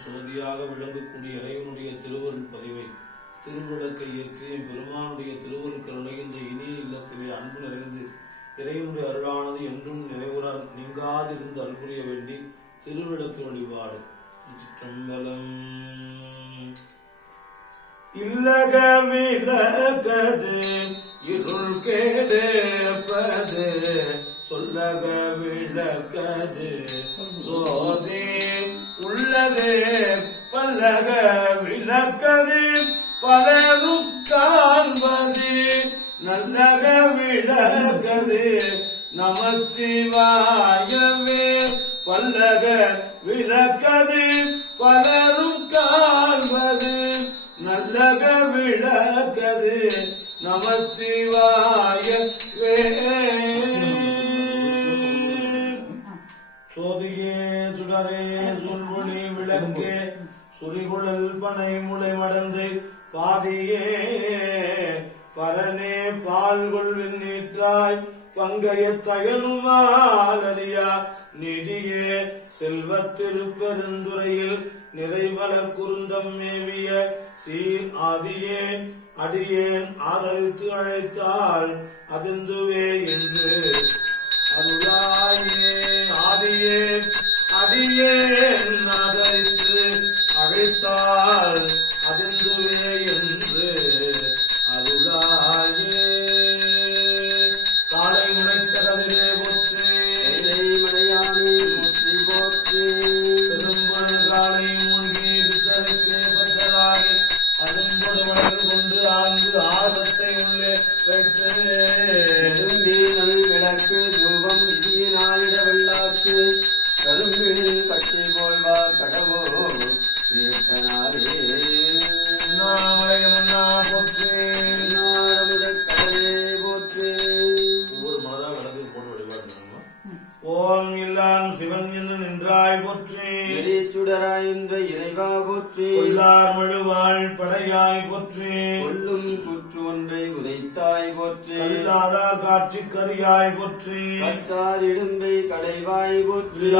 சுமதியாக விளங்கக்கூடிய இறைவனுடைய திருவருள் பதிவை திருவிளக்கை ஏற்றி பெருமானுடைய திருவருள் கருணை இந்த இனிய இல்லத்திலே அன்பு நிறைந்து இறைவனுடைய அருளானது என்றும் நிறைவுற நீங்காதிருந்து அருள்புரிய வேண்டி திருவிளக்கு வழிபாடு. சிற்றம்பலம் இல்லக விளக்கது இருள் கேடப்பது சொல்லக விளக்கது பல்லக விளக்கது பலரும் காண்பது. நல்லக விளக்கது நமச்சிவாயவே. பல்லக விளக்கது பலரும் காண்பது. நல்லக விளக்கது நமச்சிவாயவே. சோதியே சுடரே சொல்வொளி விளக்கே சுரிகுழல் பனை முளை மடந்து பாதியே பரனே பால்கொள் வெண்ணீற்றாய் பங்கைய தயனுமாலறியா நிதியே செல்வத் திருப்பெருந்துறையில் நிறைவளர் குருந்தம் மேவிய சீர் ஆதியே அடியேன் ஆதரித்து அழைத்தால் அதெந்துவே என்று. அருளாயே ஆதியே அடியேன் அழைத்தால் அதிர்ந்துவே சுடராயின்ற இறைவா போற்றி. கொல்லார் மழுவாள் படையாய் போற்றி. கொல்லும் குற்று ஒன்றை உதைத்தாய் போற்றி. கல்லாதார் காட்சி கரியாய் போற்றி. கற்றார் இடும்பை கடைவாய் போற்றி.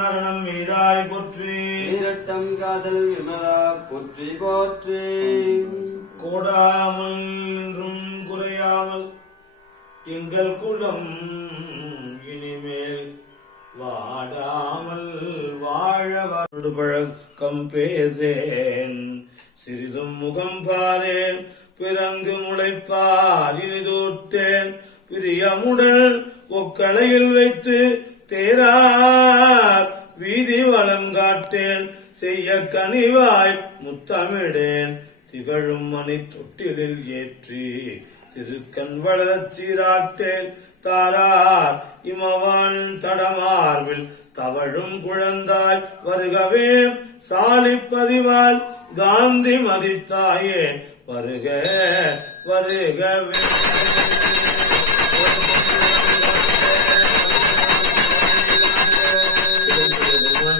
நரணம் மீதாய் போற்றி. நீரட்டம் காதல் விமலா போற்றி போற்றி. கோடாமல் என்றும் குறையாமல் எங்கள் குலம் இனிமேல் வாடாமல் வாழ பழக்கம் பேசேன். சிறிதும் முகம் பாரேன் பிறங்கு முளைப்பார் இனிதூட்டேன் பிரியமுடல் ஒக்களையில் வைத்து தேரார் வீதி வளங்காட்டேன் செய்ய கனிவாய் முத்தமிடேன். திகழும் மணி தொட்டிலில் ஏற்றி திருக்கண் வளரச் சீராட்டேன். தாரார். இமவான் தடமார்பில் தவழும் குழந்தாய் வருகவே. சாலிப்பதிவால் காந்தி மதித்தாயே. வருக வருகவே.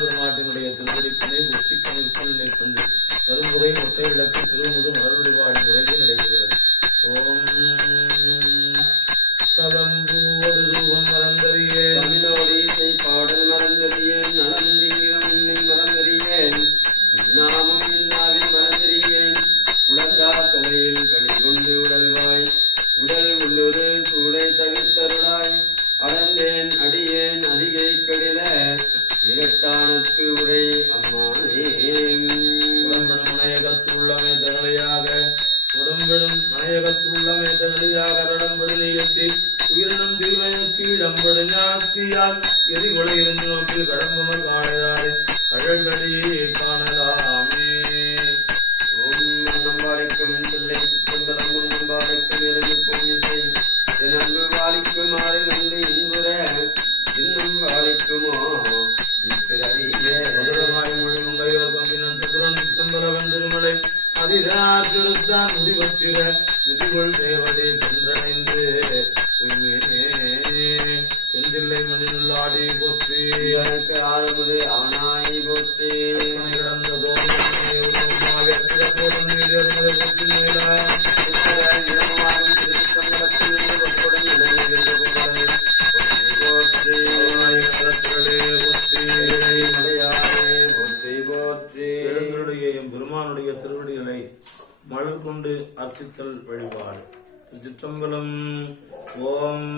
பெருமாட்டினுடைய திருவடிக்கினை உச்சிக்கணில் கண்ணை கொண்டு கருமுறை முட்டை விளக்கு திருமுது மலர் கொண்டு அர்ச்சித்தல் வழிபாடு. திருச்சிற்றம்பலம் ஓம்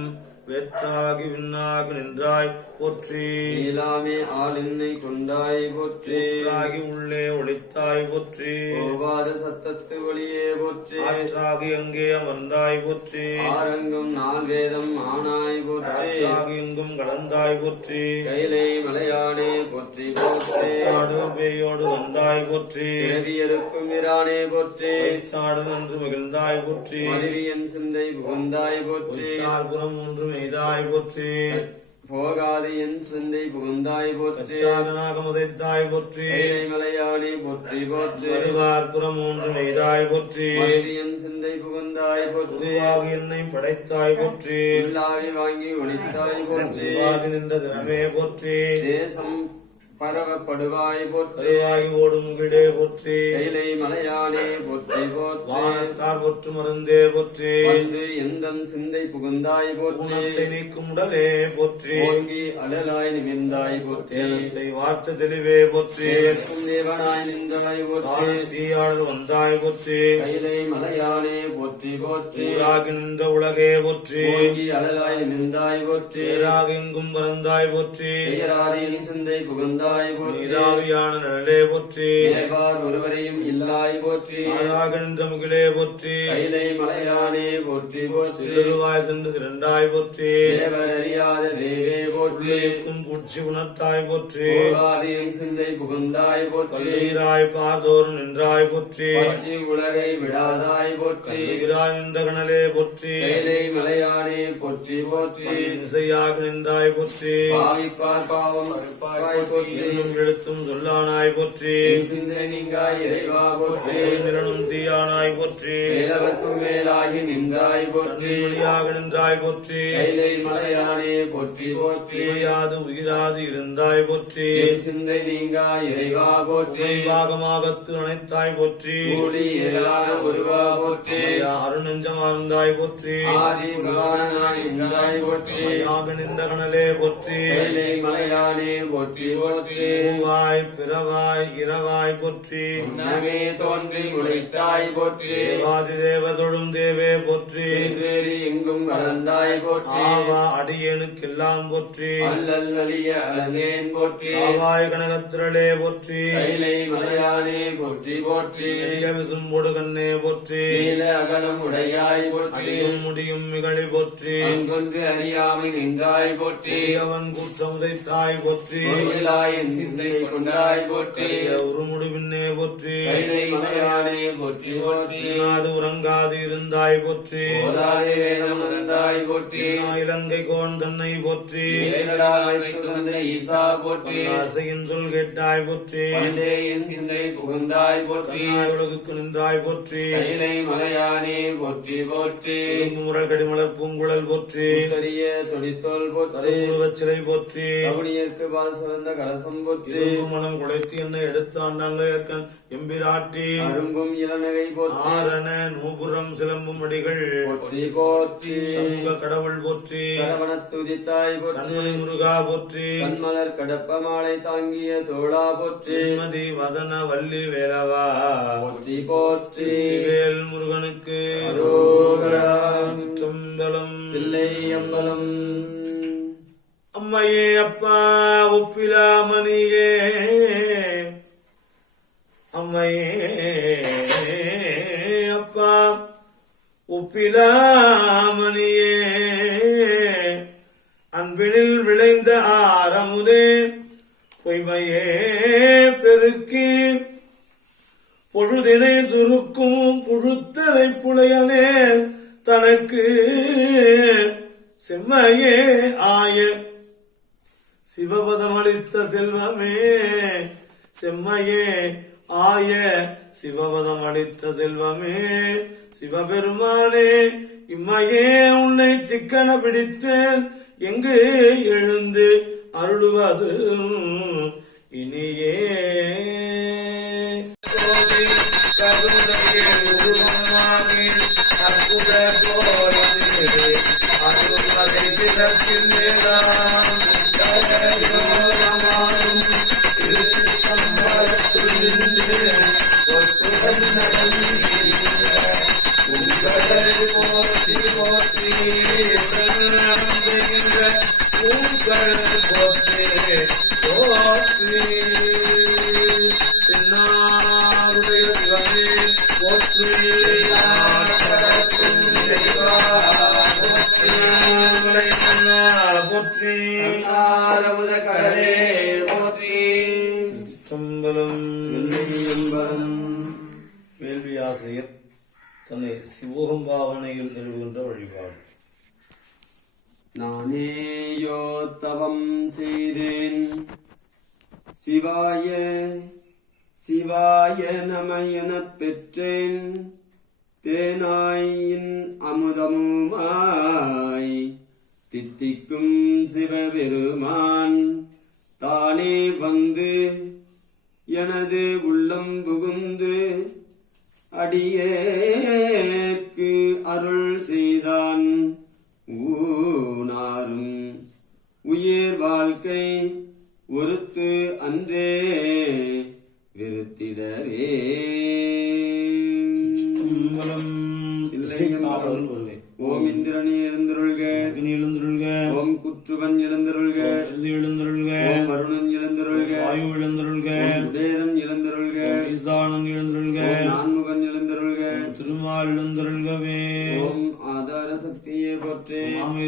வேற்றாகி விண்ணாகி நின்றாய் போற்றி. நீலாமே ஆள் என்னை கொண்டாய் போற்றி. ஊற்றாகி உள்ளே ஒளித்தாய் போற்றி. போகாத சத்தத்து ஒளியே போற்றி. ஆற்றாகி அங்கே அமர்ந்தாய் போற்றி. ஆரங்கும் நால் வேதம் ஆனாய் போற்றி. ஆற்றாகி எங்கும் கலந்தாய் போற்றி. கைலை மலையானே போற்றி போற்றி. பேயோடு வந்தாய் போற்றி. பிறவியருக்கும் இரானே போற்றி. சாடு நன்று மகிழ்ந்தாய் போற்றி. மதுவியன் சிந்தை புகுந்தாய் போற்றி. புறம் ஒன்று மெய்தாய் போற்றி போகாது என் சிந்தை புகுந்தாய் போற்றி சாதனாக முதைத்தாய் போற்றி கைலை மலையானே போற்றி போற்றி வருவார் புறம் ஒன்று மெய்தாய் போற்றி மதுவியன் சிந்தை புகுந்தாய் போற்றி என்னை படைத்தாய் போற்றி உள்ளாவி வாங்கி ஒளித்தாய் போற்றி நின்ற தினமே போற்றி தேசம் பரவப்படுவாய் போற்றி. ஓடும் கிடே போற்றி. கைலை மலையானே போற்றி போற்றி. வானத்தார் போற்று மருந்தே போற்றி. வந்து எந்தன் சிந்தை புகுந்தாய் போற்றி. நீக்கும் உடலே போற்றி. ஓங்கி அழலாய் நிமிர்ந்தாய் போற்றி. வார்த்த தெளிவே போற்றி. தேவனாய் நின்றாய் போற்றி. தீயாளர் வந்தாய் போற்றி. கைலை மலையானே போற்றி போற்றி. நின்ற உலகே போற்றி. ஓங்கி அழலாய் நிமிர்ந்தாய் போற்றி. எங்கும் பறந்தாய் போற்றி. சிந்தை புகுந்தாய் போற்றி நீராவியான நிழலே போற்றி. நேர்வார் ஒருவரையும் இல்லாய் போற்றி. ஆளாக நின்ற முகிலே போற்றி. கைலை மலையானே போற்றி போற்றி. சிறுவாய் சென்று திரண்டாய் போற்றி. தேவர் அறியாத தேவே உள்ளேக்கும் பூச்சி உணர்த்தாய் போற்றி. போகாதியின் சிந்தை புகுந்தாய் போற்றி. கல்லீராய் பார்தோறும் நின்றாய் போற்றி. உலகை விடாதாய் போற்றி. கல்லீராய் நின்ற கணலே போற்றி. மலையானே போற்றி போற்றி. இசையாக நின்றாய் போற்றி. பாவிப்பார் பாவம் அறுப்பாய் போற்றி. எழுத்தும் சொல்லானாய் போற்றி. சிந்தை நீங்காய் இறைவா போற்றி. நிலனும் தீயானாய் போற்றி. மேலவர்க்கும் மேலாகி நின்றாய் போற்றி. நின்றாய் போற்றி. மலையானே போற்றி போற்றி. இமையாது உயிராது இருந்தாய் போற்றி. சிந்தை நீங்காய் இறைவா போற்றி. பாகமாகத்து அணைத்தாய் போற்றி. ஏழான ஒருவா போற்றி. அருணெஞ்சமார்ந்தாய் போற்றி. ஆதி நின்றாய் போற்றி. யாக நின்ற கணலே போற்றி. மலையானே போற்றி போற்றி. பூவாய் பிறவாய் இரவாய் போற்றி. உன்னமே தோன்றி உழைத்தாய் போற்றி. தேவாதி தேவதொடும் தேவே போற்றி. எங்கும் வளர்ந்தாய் போற்றி. ஆவா அடியேனுக்கெல்லாம் போற்றி. அல்லல் நலிய அலங்கேன் போற்றி. ஆவாய் கனகத்திரளே போற்றி. கைலை மலையானே போற்றி போற்றி. விசும்பொடு கண்ணே போற்றி. நீல அகலம் உடையாய் போற்றி. முடியும் மிகழி போற்றி. அங்கொன்று அறியாமை நின்றாய் போற்றி. அவன் கூற்றமுதைத்தாய் போற்றி. கோயிலாய் என் சிந்தை கொண்டாய் போற்றி. உருமுடு பின்னே போற்றி. கைலை மலையானே போற்றி போற்றி. நாது உறங்காது இருந்தாய் போற்றி. வேதம் உணர்ந்தாய் போற்றி. இலங்கை கோன் தன்னை போற்றி. இறைவனாய் வைத்து வந்த ஈசா போற்றி. ஆசையின் சொல் கேட்டாய் போற்றி. என் சிந்தை புகுந்தாய் போற்றி. உலகுக்கு நின்றாய் போற்றி. கைலை மலையானே போற்றி போற்றி. முரல் கடிமலர் பூங்குழல் போற்றி. கரிய தொடித்தோல் போற்றி. சிலை போற்றி. கவுனியற்கு பால் சிறந்த கலசம் போற்றி. மனம் குலைத்து என்னை எடுத்து ஆண்டாங்க ஏற்கன் எம்பிராட்டி அரும்பும் இளநகை போற்றி ஆரண நூபுரம் சிலம்பும் அடிகள் போற்றி போற்றி சண்முக கடவுள் போற்றி சரவணத் துதித்தாய் போற்றி முருகா போற்றி கண்மலர் கடப்ப மாலை தாங்கிய தோளா போற்றி திருமதி வதன வள்ளி வேலவா போற்றி போற்றி வேல் முருகனுக்கு. சிற்றம்பலம் தில்லை அம்பலம் அம்மையே அப்பா ஒப்பிலாமணியே அம்மையே அப்பா உப்பிலாமணியே அன்பினில் விளைந்த ஆரமுதே பொய்மையே பெருக்கி பொழுதினை சுருக்கும் புழுத்ததை புலையனே தனக்கு செம்மையே ஆய. சிவபதமளித்த செல்வமே செம்மையே ஆய சிவபதம் அளித்த செல்வமே சிவபெருமானே இம்மையே உன்னை சிக்கன பிடித்தேன். எங்கு எழுந்து அருளுவது இனியே? கருணையே உருவமாகி நானேயோ தவம் செய்தேன். சிவாய சிவாய நம எனப் பெற்றேன். தேனாயின் அமுதமுமாய் தித்திக்கும் சிவபெருமான் தானே வந்து எனது உள்ளம் புகுந்து அடியே ஒருத்து அன்றே வருவே ஓம் இந்திரனி எழுந்தருள்க. எழுந்தருள்க. ஓம் குற்றுவன் எழுந்தருள்க. எழுந்தருள்க. ஓம் வருணன் எழுந்தருள்க. வாயு எழுந்தருள்க.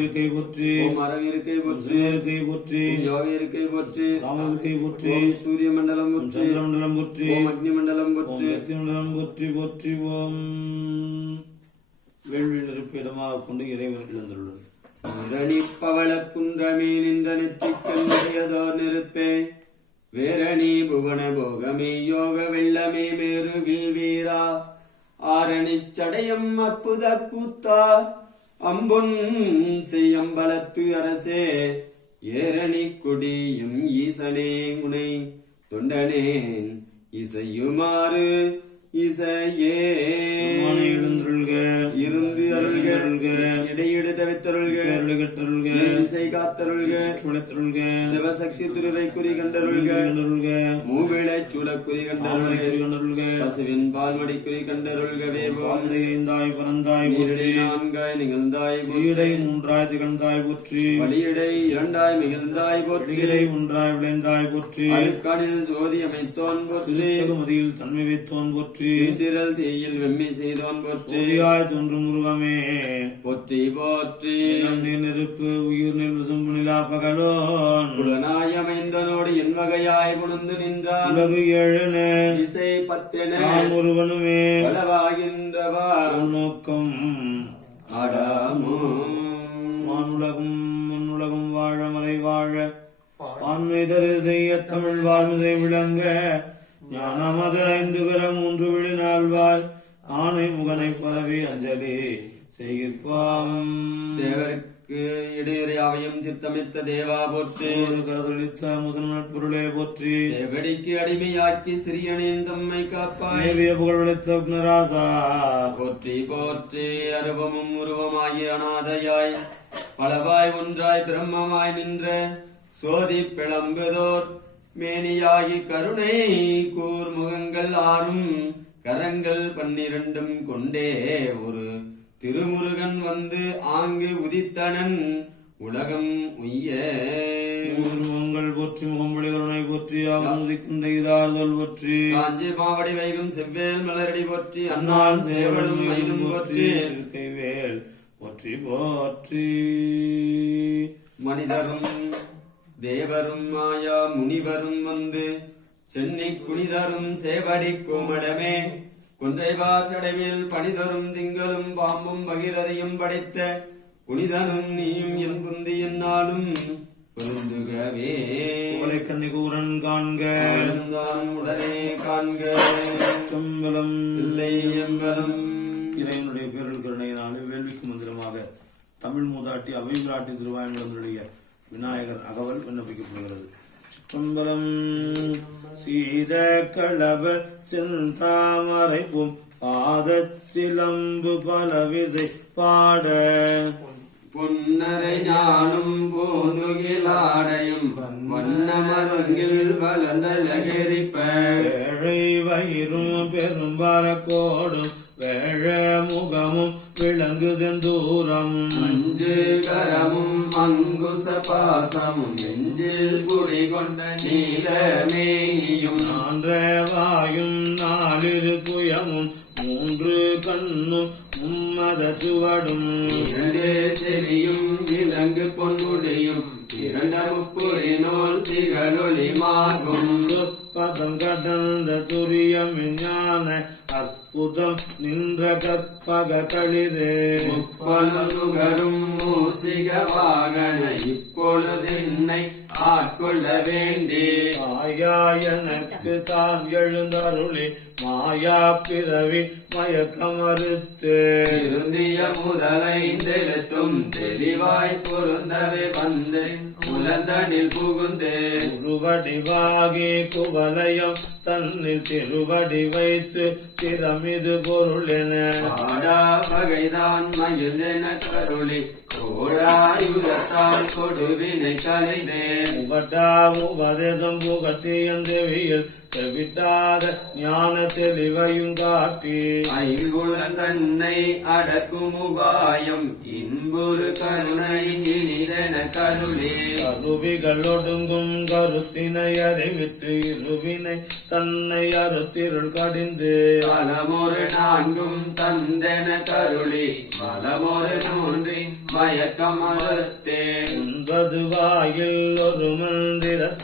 இருக்கை போற்றி. ஓம் அரவிருக்கை போற்றி. இருக்கை போற்றி. யோக இருக்கை போற்றி. ராம இருக்கை போற்றி சூரிய மண்டலம் போற்றி. சந்திர மண்டலம் போற்றி. அக்னி மண்டலம் போற்றி. சக்தி மண்டலம் போற்றி போற்றி. ஓம் வேள்வி நெருப்பு இடமாக கொண்டு இறைவன் எழுந்துள்ளார் இரணிப்பவள குன்றமே நின்ற நெற்றிக்கல்லையதோ நெருப்பே. வேரணி புவன போகமே யோக வெள்ளமே மேரு வீரா ஆரணிச் சடையம் அற்புத கூத்தா. அம்பொன் செய்யம்பலத்து அரசே ஏரணி கொடியும் ஈசனே முனை தொண்டனேன் இசையுமாறு இசையே. பெருமானே எழுந்தருள்க. இருந்து அருள்க. அருள்க இடையிடு தவித்தருள்க அருள்கட்டருள்க இசை காத்தருள்க சுழத்தருள்க சிவசக்தி துருவை குறி கண்டருள்க. கண்டருள்க மூவிளை சூழ குறி தாமரை கண்டருள்க கண்டருள்க. பசுவின் பால்மடி குறி கண்டருள்கவே ஐந்தாய் பரந்தாய் போற்றி. நான்காய் நிகழ்ந்தாய் ஈடை மூன்றாய் திகழ்ந்தாய் போற்றி. வழியடை இரண்டாய் மிகுந்தாய் போற்றி. வெளியிடை ஒன்றாய் விளைந்தாய் போற்றி. அழுக்கானில் ஜோதி அமைத்தோன் போற்றி. திருத்தகுமதியில் தன்மை வைத்தோன் போற்றி. திரள் தீயில் வெம்மை செய்தோன் போற்றி. தோன்றும் உருவமே. போற்றி போற்றி நெருப்பு உயிர் நெல் விசும்பு நிலா பகலோன். புலனாய் அமைந்தனோடு என் வகையாய் புணர்ந்து நின்றான். உலகு ஏழன இசை பத்தென ஒருவனுமே. பலவாகின்றவா உன் நோக்கம் ஆடாமோ. மண்ணுலகும் வாழ மறை வாழ. தரு செய்ய தமிழ் வாழ்முதை விளங்க. ஞானமத ஐந்து கரம் மூன்று விழினாழ்வாய் ஆணை முகனை பரவி அஞ்சலி. செய்கிற்பாம். தேவருக்கு இடையறையாவையும் சித்தமித்த தேவா போற்றி. ஒரு கரதொழித்த முதன்மன் பொருளே போற்றி. செவடிக்கு அடிமையாக்கி சிறியனின் தம்மை காப்பாய். தேவிய புகழ் விளைத்த உக்னராசா. போற்றி போற்றி அருவமும் உருவமாகி அநாதையாய் பலவாய் ஒன்றாய் பிரம்மமாய் நின்ற சோதி பிளம்புதோர் மேனியாகி கருணை கூர் முகங்கள் ஆறும் கரங்கள் பன்னிரண்டும் கொண்டே ஒரு திருமுருகன் வந்து ஆங்கு உதித்தனன் உலகம் உய்ய. முகங்கள் போற்றி முகம்பொழி கருணை போற்றி ஆகும் உதிக்கின்ற இதார்தல் போற்றி. காஞ்சி மாவடி வைகும் செவ்வேல் மலரடி போற்றி அந்நாள் சேவலும் மயிலும் போற்றி போற்றி. இருக்கை வேல் போற்றி போற்றி. மனிதரும் தேவரும் மாயா முனிவரும் வந்து சென்னை குனிதரும் சேவடி கோமடமே கொன்றைவார் சடைவில் பணிதரும் திங்களும் பாம்பும் பகிரதையும் படைத்த புனிதனும் நீயும் என் புந்தி என்னாலும் பொருந்துகவே. கோலை கண்ணி கூரன் காண்க உடனே காண்க. சம்பலம் இல்லை எம்பலம். இறைவனுடைய பேரல் கருணையினாலே வேள்விக்கு மந்திரமாக தமிழ் மூதாட்டி அவை திருவாயங்களுடைய விநாயகர் அகவல் விண்ணப்பிக்கப்படுகிறது. சிற்றம்பலம் சீத களப செந்தாமரைப்பும் பாதச்சிலம்பு பல விசை பாட. பொன்னரை ஞானும் போதுகிலாடையும் வண்ணமருங்கில் வளர்ந்தழகெரிப்ப ஏழை வயிறும் பெரும் பரக்கோடும் வேழ முகமும் விளங்கு செந்தூரம் அஞ்சு கரமும் பாச பாசமும் நெஞ்சில் குடிகொண்ட நீலமேனியும் நான்ற வாயும் நாளிரு குயமும் மூன்று கண்ணும் மும்மத சுவடும். இரண்டே செவியும் விலங்கு பொன்முடியும் இரண்ட முப்புரினோல் திகழொளி மாகும். பதம் கடந்த துரியமின் பொன்னுடையும் பககளிரே முப்பொழுதுகரும் மூசிக வாகன இப்பொழுதென்னை ஆட்கொள்ள வேண்டி. மாயா எனக்கு தான் எழுந்தருளி மாயா பிறவி மயக்கமறுத்து. திருந்திய முதலைந்தெழுத்தும் தெளிவாய் பொருந்தவே வந்து. உலந்தனில் புகுந்து. உருவடிவாகி குவலயம் தன்னில் திருவடி வைத்து திறமிது பொருள் என. ஆடா வகைதான் கருளி கோடாயுரத்தால் கொடுவினை கலைந்தேன் உபட்டா உபதேசம் புகட்டியன் தேவியில் செவிட்டாத ஞான தெளிவையும் காட்டி. ஐங்குளம் தன்னை அடக்கும் உபாயம். இன்புறு கருணை இனிதென கருளே. கருவிகள் ஒடுங்கும் கருத்தினை அறிவித்து இருவினை தன்னை அறுத்திருள் கடிந்து. பலமொரு நான்கும் தந்தென கருளி. பலமொரு மூன்றின் மயக்கம் மறுத்தேன் ஒன்பது வாயில் ஒரு மந்திர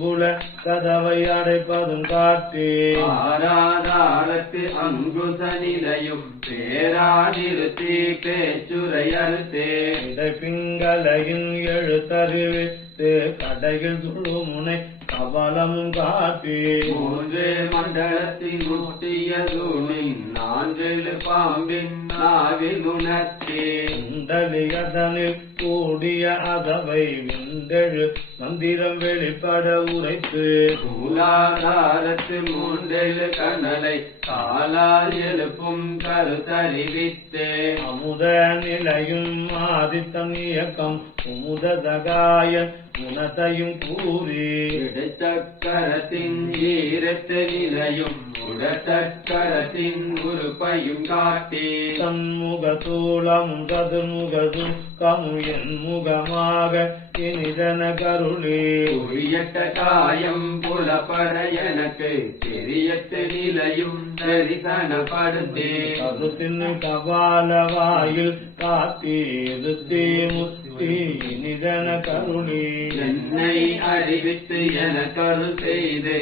ஐம்புல கதவை அடைப்பதும் காட்டி. ஆராதாரத்து அங்குச நிலையும் பேரா நிறுத்தி பேச்சுரை அறுத்தேன் இடைப்பிங்களையின் எழுத்தறிவித்து கடையில் துளுமுனை கவலமும் காட்டி. மூன்று மண்டலத்தின் முட்டிய தூணின் நான்கில் பாம்பின் நாவில் உணர்த்தே. குண்டலியதனில் கூடிய அதவை விண்டெழு மந்திரம் வெளிப்பட உரைத்து. மூலாதாரத்து மூன்றெழு கண்ணலை காலால் எழுப்பும் கருத்தறிவித்தே. அமுத நிலையும் ஆதித்தம் இயக்கம் குமுத சகாய குணத்தையும் கூறி இடைச்சக்கரத்தின் ஈரட்டு நிலையும் உடச்சக்கரத்தின் உறுப்பையும் காட்டி சண்முக தூளமும் சதுர்முக சுகமும் என் முகமாக இனிதன கருளி. உரியட்ட காயம் புலப்பட எனக்கு தெரியட்டு நிலையும் தரிசனப்படுத்தே. கருத்தின் கபால வாயில் காட்டி இருத்தி முத்தி இனிதன கருளி என்னை அறிவித்து என கரு செய்து.